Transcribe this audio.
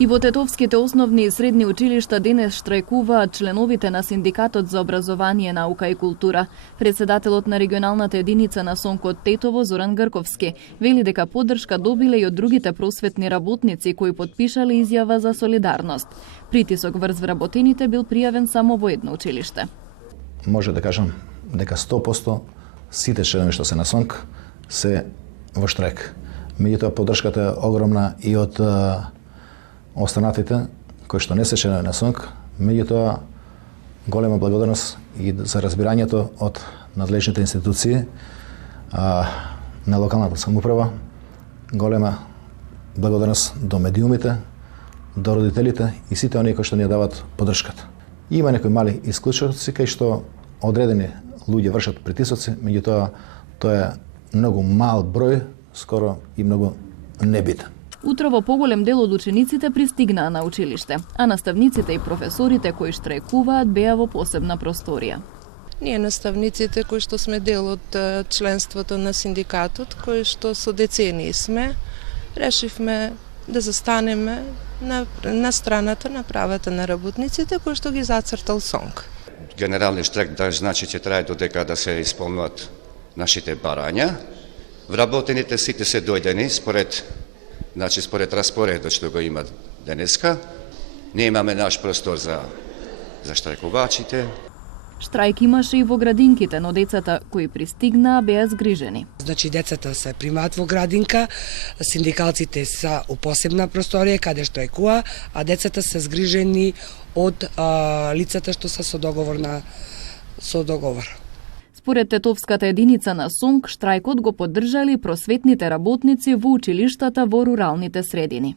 И во тетовските основни и средни училишта денес штрајкуваат членовите на Синдикатот за образование, наука и култура. Председателот на регионалната единица на Сонкот Тетово, Зоран Грковски, вели дека поддршка добиле и од другите просветни работници кои потпишале изјава за солидарност. Притисок врз вработените бил пријавен само во едно училиште. Може да кажам дека 100% сите членови што се на СОНК се во штрајк. Меѓутоа поддршката е огромна и од останатите кои што не се членови на СОНК, меѓутоа голема благодарност и за разбирањето од надлежните институции на локалната самоуправа, голема благодарност до медиумите, до родителите и сите оние кои што ни дават поддршката. Има некои мали исклучоци кај што одредени луѓе вршат притисоци, меѓутоа тоа е многу мал број, скоро и многу небитен. Утрово поголем дел од учениците пристигнаа на училиште, а наставниците и професорите кои штрајкуваат беа во посебна просторија. Ние наставниците кои што сме дел од членството на синдикатот, кои што со децении сме, решивме да застанеме на страната на правата на работниците кои што ги зацртал СОНК. Генералниот штрек значи ќе трае додека да се исполнуваат нашите барања. Вработените сите се дојдени според распоредот што го има денеска. Не имаме наш простор за штрајкувачите. Штрајк имаше и во градинките, но децата кои пристигнаа беа згрижени. Значи децата се примаат во градинка, синдикалците се у посебна просторија каде штрајкува, а децата се згрижени од лицата што се со договор. Според тетовската единица на СОНК, штрајкот го поддржали просветните работници во училиштата во руралните средини.